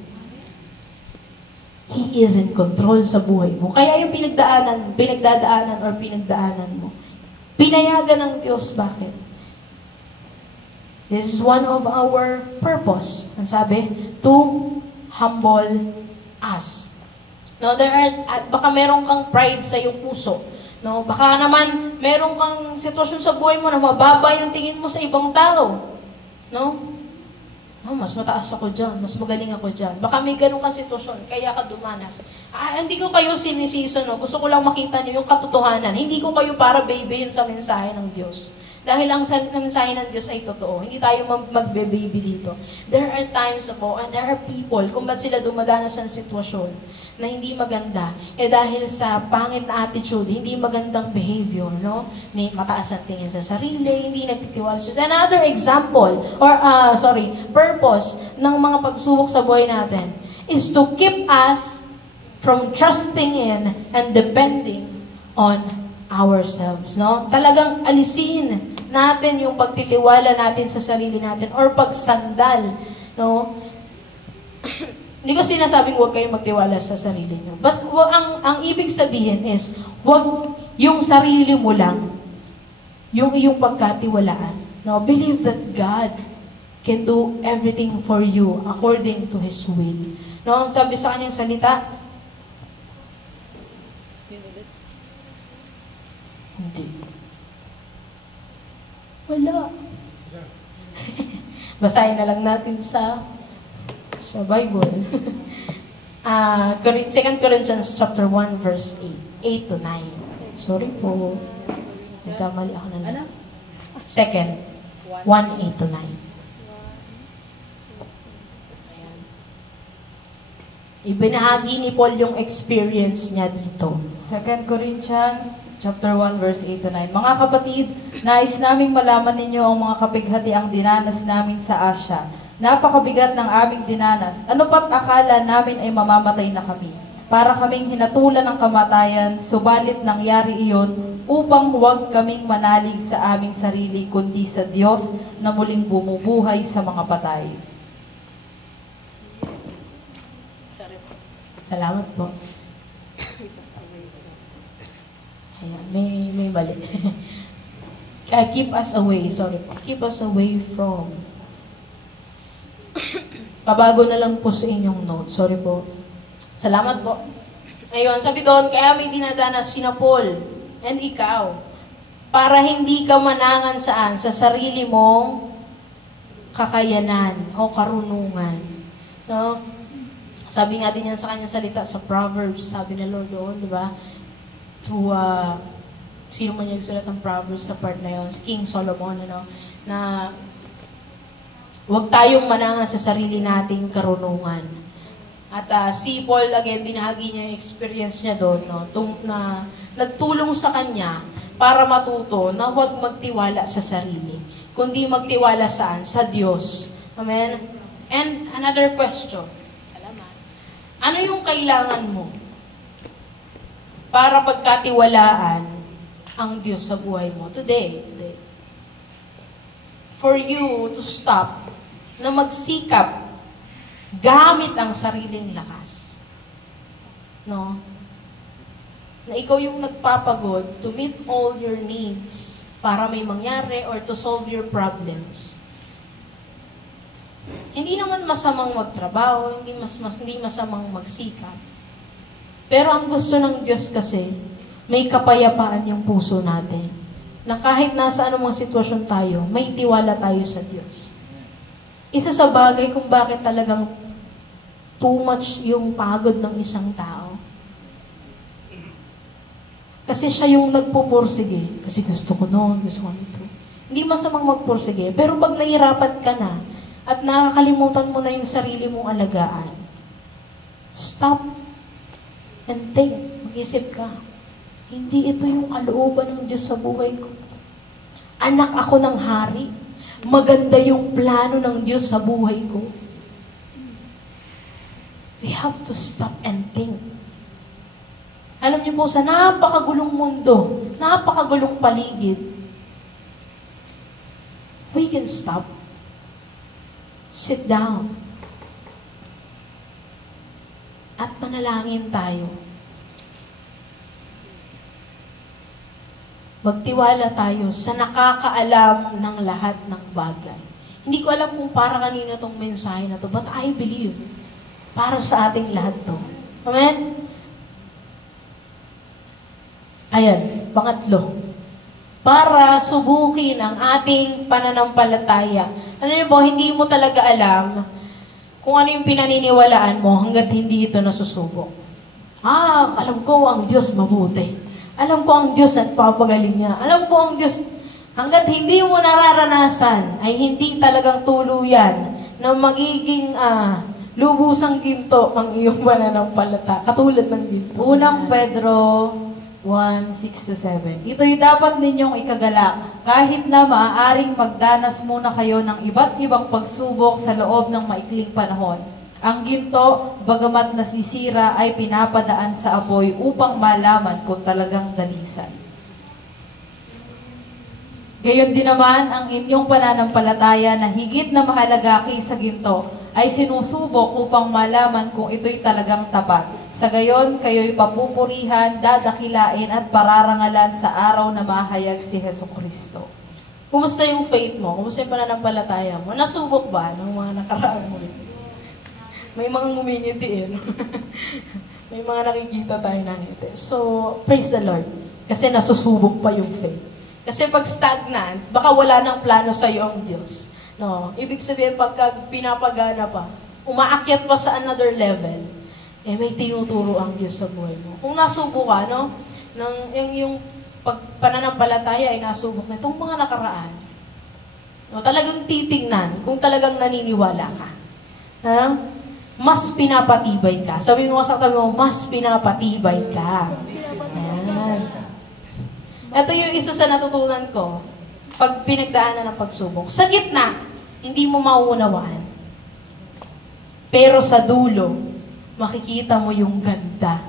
He is in control sa buhay mo. Kaya yung pinagdadaanan mo, pinayagan ng Diyos. Bakit? This is one of our purpose. Ang sabi, to humble us. No, baka meron kang pride sa iyong puso. No, baka naman meron kang sitwasyon sa buhay mo na mababa yung tingin mo sa ibang tao. No? Mas mataas ako dyan, mas magaling ako dyan. Baka may ganun kang sitwasyon, kaya ka dumanas. Hindi ko kayo sinisisa, no? Gusto ko lang makita niyo yung katotohanan. Hindi ko kayo para baybayin sa mensahe ng Diyos. Dahil ang mensahe ng Diyos ay totoo. Hindi tayo magbe-baby dito. There are times po, and there are people, kung ba't sila dumadanas ng sitwasyon na hindi maganda, dahil sa pangit na attitude, hindi magandang behavior, no? May mataas ang tingin sa sarili, hindi nagtitiwala sa... Another example, or, purpose ng mga pagsubok sa buhay natin is to keep us from trusting in and depending on ourselves, no? Talagang alisin natin yung pagtitiwala natin sa sarili natin or pagsandal, no? Hindi ko sinasabing huwag kayong magtiwala sa sarili nyo. Bas, ang ibig sabihin is, huwag yung sarili mo lang, yung iyong pagkatiwalaan. No? Believe that God can do everything for you according to His will. No? Sabi sa kanyang salita, hindi. Wala. Basahin na lang natin sa Bible. 2 Corinthians chapter 1 verse 8 to 9. Sorry po. Nagkamali ako na lang. 2, 1:8 to 9. Ayan. Ibinahagi ni Paul yung experience niya dito. 2 Corinthians chapter 1 verse 8 to 9. Mga kapatid, nais naming malaman ninyo ang mga kapighatiang dinanas namin sa Asya. Napakabigat ng aming dinanas. Ano pat akala namin ay mamamatay na kami. Para kaming hinatulan ng kamatayan, subalit nangyari iyon upang huwag kaming manalig sa aming sarili, kundi sa Diyos na muling bumubuhay sa mga patay. Salamat po. Ayan, may mali. Keep us away, sorry po. Keep us away from. Pabago na lang po sa inyong note. Sorry po. Salamat po. Ayun, sabi doon, kaya may dinadanas sina Paul and ikaw para hindi ka manangan saan? Sa sarili mong kakayanan o karunungan. No? Sabi nga din yan sa kanyang salita sa Proverbs, sabi na Lord doon, di ba? To, sino man yung sulat ng Proverbs sa part na yun? King Solomon, ano? Na huwag tayong manangan sa sarili nating karunungan. At si Paul, again, binahagi niya yung experience niya doon, no? Na nagtulong sa kanya para matuto na huwag magtiwala sa sarili, kundi magtiwala saan? Sa Diyos. Amen? And another question. Ano yung kailangan mo para pagkatiwalaan ang Diyos sa buhay mo today? For you to stop na magsikap gamit ang sariling lakas. No? Na ikaw yung nagpapagod to meet all your needs para may mangyari or to solve your problems. Hindi naman masamang magtrabaho, hindi masamang magsikap. Pero ang gusto ng Diyos kasi, may kapayapaan yung puso natin. Na kahit nasa anumang sitwasyon tayo, may tiwala tayo sa Diyos. Isa sa bagay kung bakit talagang too much yung pagod ng isang tao. Kasi siya yung nagpupursige. Kasi gusto ko noon, gusto ko nito. Hindi masamang magpursige. Pero pag nahirapan ka na, at nakakalimutan mo na yung sarili mong alagaan, stop and think. Mag-isip ka. Hindi ito yung kalooban ng Diyos sa buhay ko. Anak ako ng hari. Maganda yung plano ng Diyos sa buhay ko. We have to stop and think. Alam niyo po, sa napakagulong mundo, napakagulong paligid, we can stop. Sit down. At manalangin tayo. Magtiwala tayo sa nakakaalam ng lahat ng bagay. Hindi ko alam kung para kanino tong mensahe na to, but I believe para sa ating lahat to. Amen? Ayan, pangatlo. Para subukin ang ating pananampalataya. Ano niyo po, hindi mo talaga alam kung ano yung pinaniniwalaan mo hanggat hindi ito nasusubok. Alam ko ang Diyos mabuti. Alam ko ang Diyos at papagaling niya. Alam ko ang Diyos Hanggat hindi mo nararanasan, ay hindi talagang tuluyan na magiging lubusang ginto ang iyong pananampalata. Katulad ng ginto. Unang Pedro 1:6-7. Ito'y dapat ninyong ikagalak, kahit na maaaring magdanas muna kayo ng iba't ibang pagsubok sa loob ng maikling panahon. Ang ginto, bagamat nasisira, ay pinapadaan sa apoy upang malaman kung talagang dalisan. Gayon din naman, ang inyong pananampalataya na higit na mahalaga kaysa ginto ay sinusubok upang malaman kung ito'y talagang tapat. Sa gayon, kayo'y papupurihan, dadakilain at pararangalan sa araw na mahayag si Hesukristo. Kumusta yung faith mo? Kumusta yung pananampalataya mo? Nasubok ba ng mga nakaraan mo? May mga ngumingiti no? May mga nakikita tayo na ngiti. So, praise the Lord. Kasi nasusubok pa yung faith. Kasi pag stagnant, baka wala ng plano sa iyo ang Diyos. No? Ibig sabihin, pagka pinapagana pa, umaakyat pa sa another level, may tinuturo ang Diyos sa buhay mo. Kung nasubok ka, no? Yung pananampalataya ay nasubok na itong mga nakaraan. No? Talagang titignan kung talagang naniniwala ka. Mas pinapatibay ka. Sabi mo sa tabi mo, mas pinapatibay ka. Ayan. Ito yung isa sa natutunan ko pag pinagdaanan ng pagsubok. Sa gitna, hindi mo mauunawaan. Pero sa dulo, makikita mo yung ganda.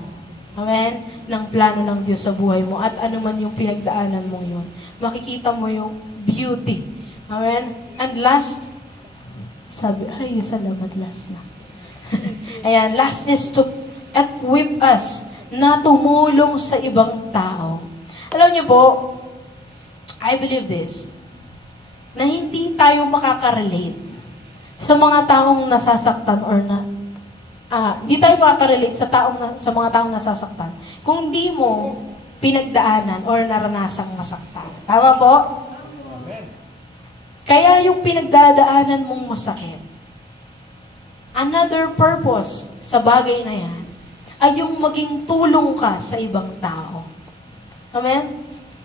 Amen? Ng plano ng Diyos sa buhay mo. At ano man yung pinagdaanan mo yun. Makikita mo yung beauty. Amen? And last, sabi, ay, salamat, last na. Ayan, last is to equip us na tumulong sa ibang tao. Alam niyo po, I believe this, na hindi tayo makaka-relate sa mga taong nasasaktan or hindi tayo makaka-relate sa mga taong nasasaktan kung di mo pinagdaanan or naranasang masaktan. Tama po? Amen. Kaya yung pinagdadaanan mong masakit, another purpose sa bagay na yan, ay yung maging tulong ka sa ibang tao. Amen?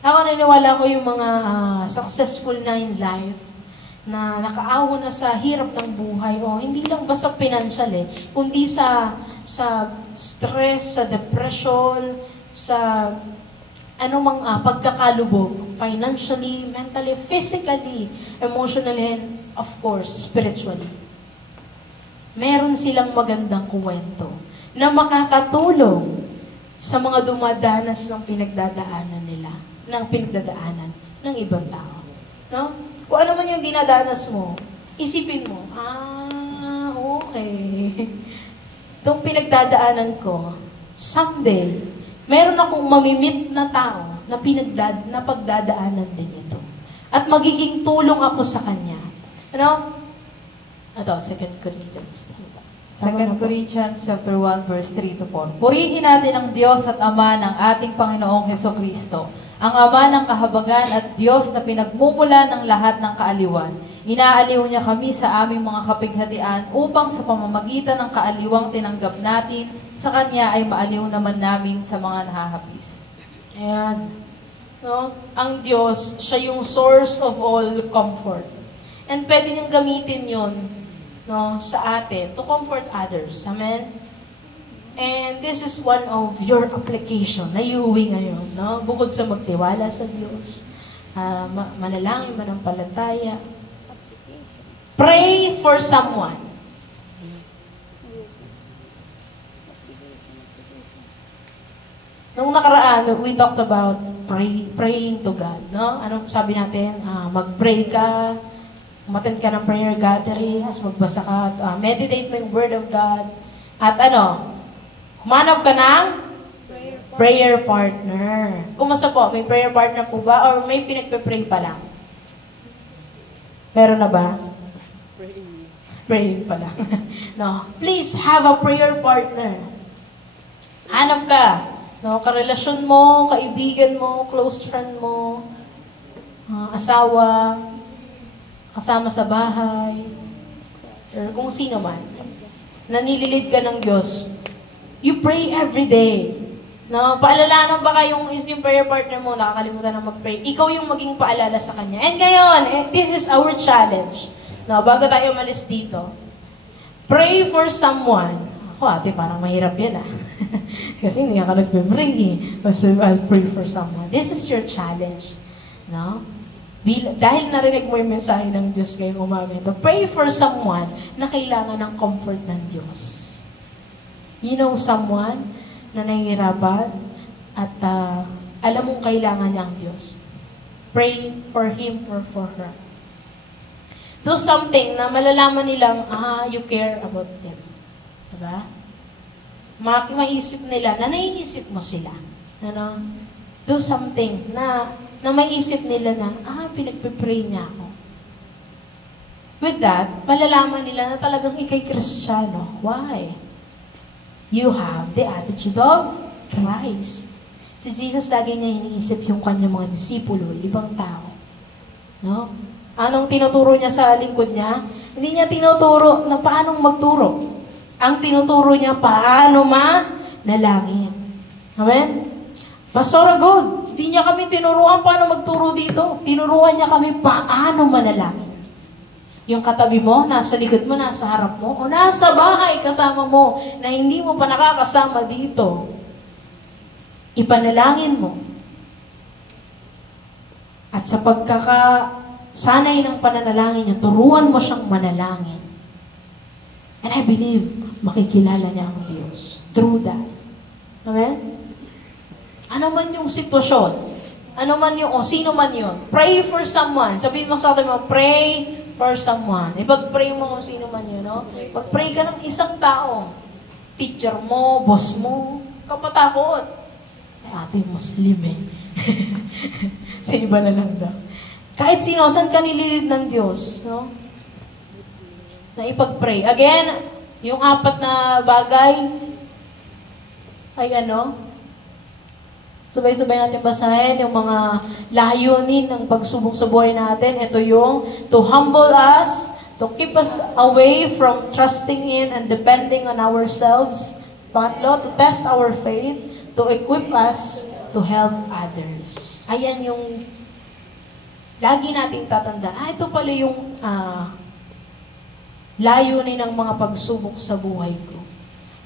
Ako naniniwala ko yung mga successful na in life, na nakaahon na sa hirap ng buhay, hindi lang basta financial kundi sa stress, sa depression, sa anumang pagkakalubog, financially, mentally, physically, emotionally, and of course, spiritually. Meron silang magandang kwento na makakatulong sa mga dumadanas ng pinagdadaanan nila, ng pinagdadaanan ng ibang tao. No? Kung ano man yung dinadanas mo, isipin mo, okay. Itong pinagdadaanan ko, someday, meron akong mamimit na tao na pagdadaanan din ito. At magiging tulong ako sa kanya. Ano? Ito, 2 Corinthians. 2 Corinthians chapter 1 verse 3-4. Purihin natin ang Diyos at Ama ng ating Panginoong Hesukristo, ang Ama ng kahabagan at Diyos na pinagmumula ng lahat ng kaaliwan. Inaaliw niya kami sa aming mga kapighatian upang sa pamamagitan ng kaaliwang tinanggap natin, sa Kanya ay maaliw naman namin sa mga nahahapis. Ayan. No? Ang Diyos, siya yung source of all comfort. And pwede niyang gamitin yon, no, sa atin to comfort others. Amen? And this is one of your application na iuwi ngayon. No? Bukod sa magtiwala sa Diyos, manalangin, manampalataya, pray for someone. Nung nakaraan, we talked about praying to God. No? Anong sabi natin? Mag-pray ka, umattend ka ng prayer gatherings, magbasa ka, meditate mo yung Word of God, at humanap ka ng prayer partner. Kumusta po? May prayer partner po ba? Or may pinagpe-pray pa lang? Meron na ba? Praying pa lang. No. Please have a prayer partner. Hanap ka. No, karelasyon mo, kaibigan mo, close friend mo, asawa, kasama sa bahay, or kung sino man. Nanililid ka ng Diyos. You pray every day. No, paalala ba yung prayer partner mo, nakakalimutan na mag-pray. Ikaw yung maging paalala sa kanya. And ngayon, this is our challenge. No, bago tayo umalis dito. Pray for someone. Ako, ate, parang mahirap yan, ah. Kasi hindi ka nagpe-pray, eh. I'll pray for someone. This is your challenge. No? Dahil narinig mo yung mensahe ng Diyos ngayong umaga ito, pray for someone na kailangan ng comfort ng Diyos. You know someone na nahihirapan at alam mong kailangan niya ang Diyos. Pray for him or for her. Do something na malalaman nilang, you care about them. Diba? Maisip nila na naiisip mo sila. Ano? Do something na maisip nila na, pinagpipray niya ako. With that, malalaman nila na talagang ikay Kristiyano. Why? You have the attitude of Christ. Si Jesus lagi niya iniisip yung kanyang mga disipulo, ibang tao. No? Anong tinuturo niya sa lingkod niya? Hindi niya tinuturo na paanong magturo. Ang tinuturo niya, paano manalangin. Amen? Pastor God, hindi niya kami tinuruan paano magturo dito. Tinuruan niya kami paano manalangin. Yung katabi mo, nasa likod mo, nasa harap mo, o nasa bahay kasama mo, na hindi mo pa nakakasama dito, ipanalangin mo. At sa pagkakasanay ng pananalangin niya, turuan mo siyang manalangin. And I believe, makikilala niya ang Diyos through that. Amen? Ano man yung sitwasyon, ano man yung, sino man yun, pray for someone. Sabihin mo sa atin mo, pray for someone. Ipag-pray mo kung sino man yun, no? Pag-pray ka ng isang tao, teacher mo, boss mo, kapatakot. Ay, ate, Muslim eh. Sa iba na lang daw. Kahit sino, saan ka nililid ng Diyos, no? Na ipag-pray. Again, yung 4 na bagay ay sabay-sabay natin basahin yung mga layunin ng pagsubok sa buhay natin. Ito yung to humble us, to keep us away from trusting in and depending on ourselves. Pangatlo, to test our faith, to equip us to help others. Ayan yung lagi nating tatanda. Ito pala yung layunin ng mga pagsubok sa buhay ko.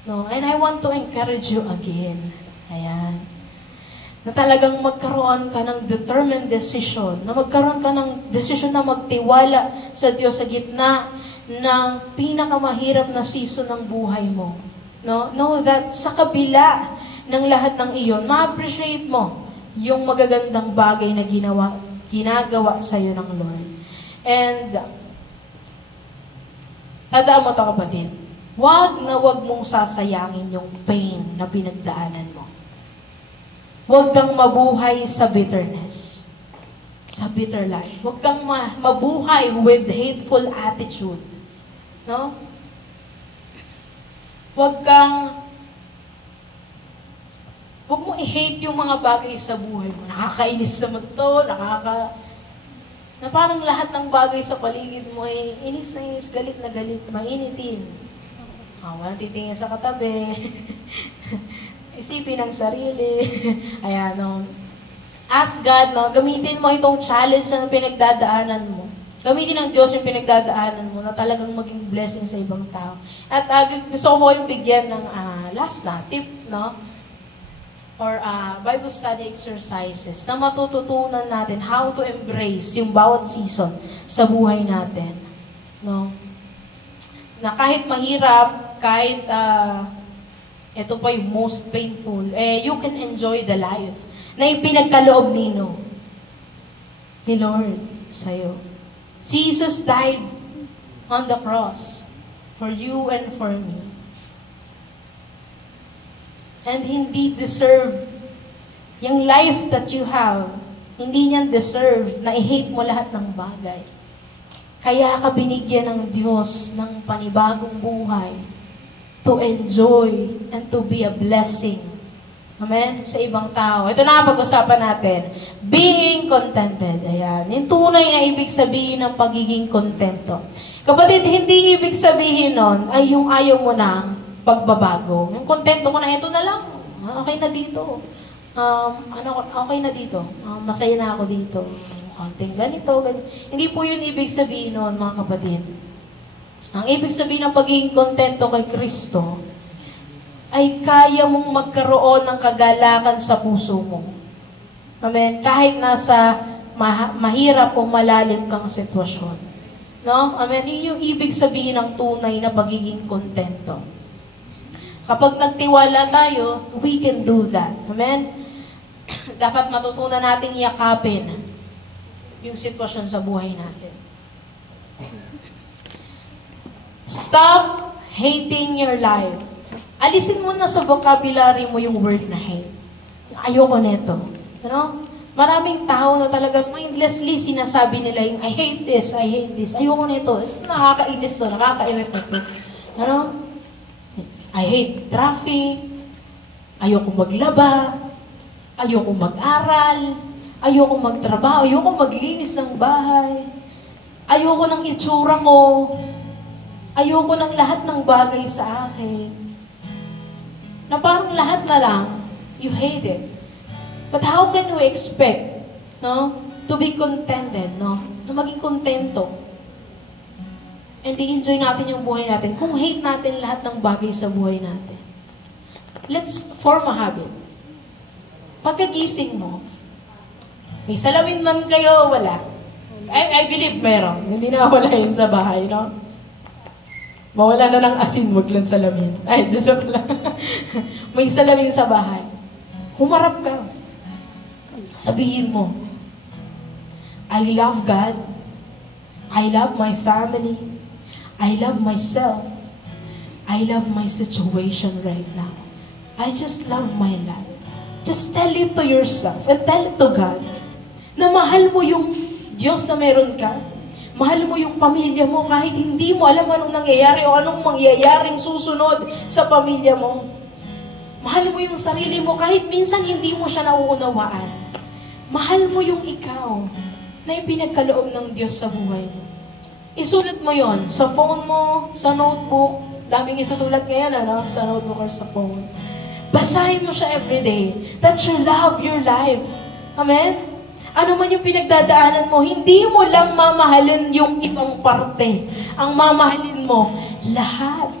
No? And I want to encourage you again. Ayan. Na talagang magkaroon ka ng determined decision, na magkaroon ka ng decision na magtiwala sa Diyos sa gitna ng pinakamahirap na season ng buhay mo. No? Know that sa kabila ng lahat ng iyon, ma-appreciate mo yung magagandang bagay na ginagawa sa iyo ng Lord. And tandaan mo ito, kapatid, wag mong sasayangin yung pain na pinagdaanan mo. Huwag kang mabuhay sa bitterness. Sa bitter life. Huwag kang mabuhay with hateful attitude. No? Huwag mo i-hate yung mga bagay sa buhay mo. Nakakainis naman to, na parang lahat ng bagay sa paligid mo ay inis na inis, galit na galit, mainitin. Walang titingin sa katabi. Isipin ang sarili. Ayan, no. Ask God, no, gamitin mo itong challenge na pinagdadaanan mo. Gamitin ng Diyos yung pinagdadaanan mo na talagang maging blessing sa ibang tao. At gusto ko yung bigyan ng last na tip, no? Or Bible study exercises na matututunan natin how to embrace yung bawat season sa buhay natin. No? Na kahit mahirap, kahit ito pa yung most painful, you can enjoy the life na ipinagkaloob ni Lord sa'yo. Jesus died on the cross for you and for me. And hindi deserve yung life that you have, hindi niyan deserve na i-hate mo lahat ng bagay. Kaya ka binigyan ng Diyos ng panibagong buhay to enjoy and to be a blessing. Amen? Sa ibang tao. Ito na pag-usapan natin. Being contented. Ayan. Yung tunay na ibig sabihin ng pagiging kontento. Kapatid, hindi ibig sabihin nun ay yung ayaw mo ng pagbabago. Yung kontento ko na ito na lang. Okay na dito. Okay na dito. Masaya na ako dito. Konting ganito, ganito. Hindi po yun ibig sabihin noon, mga kapatid. Ang ibig sabihin ng pagiging kontento kay Kristo ay kaya mong magkaroon ng kagalakan sa puso mo. Amen? Kahit nasa mahirap o malalim kang sitwasyon. No? Amen? Yun yung ibig sabihin ng tunay na pagiging kontento. Kapag nagtiwala tayo, we can do that. Amen? Dapat matutunan natin yakapin yung sitwasyon sa buhay natin. Stop hating your life. Alisin mo na sa vocabulary mo yung word na hate. Ayoko neto. Ano? Maraming tao na talagang mindlessly sinasabi nila yung I hate this, I hate this. Ayoko neto. Nakakainis to, nakaka-irritate to. Ano? I hate traffic. Ayoko maglaba. Ayoko mag-aral. Ayoko magtrabaho, ayoko maglinis ng bahay. Ayoko ng itsura ko. Ayoko ng lahat ng bagay sa akin. Na parang lahat na lang, you hate it. But how can we expect, no, to be contented, no? Na maging kontento. And i-enjoy natin yung buhay natin kung hate natin lahat ng bagay sa buhay natin. Let's form a habit. Pagkagising mo, may salamin man kayo, wala. I believe meron. Hindi na wala yun sa bahay, no? Mawala na ng asin, wag lang salamin. Ay, joke lang. May salamin sa bahay. Humarap ka. Sabihin mo, I love God. I love my family. I love myself. I love my situation right now. I just love my life. Just tell it to yourself and tell it to God. Na mahal mo yung Diyos na meron ka. Mahal mo yung pamilya mo kahit hindi mo alam anong nangyayari o anong mangyayaring susunod sa pamilya mo. Mahal mo yung sarili mo kahit minsan hindi mo siya nauunawaan. Mahal mo yung ikaw na ipinagkaloob ng Diyos sa buhay mo. Isulat mo yon sa phone mo, sa notebook. Daming isusulat ngayon, ano? Sa notebook or sa phone. Basahin mo siya everyday. That you love your life. Amen? Ano man yung pinagdadaanan mo, hindi mo lang mamahalin yung ibang parte. Ang mamahalin mo, lahat.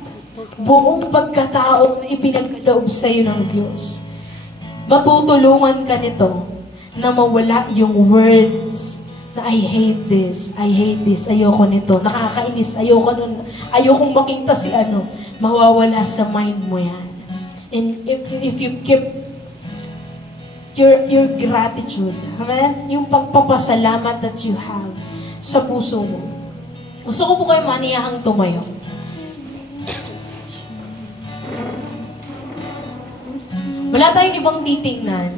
Buong pagkataong na ipinagkaloob sa iyo ng Diyos. Matutulungan ka nito na mawala yung words na I hate this, ayoko nito, nakakainis, ayokong makita si ano. Mawawala sa mind mo yan. And if you keep your gratitude, amen? Yung pagpapasalamat that you have sa puso mo. Gusto ko po kayo maniyahang tumayo. Wala tayong ibang titignan.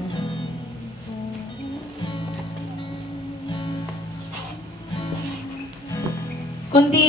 Kundi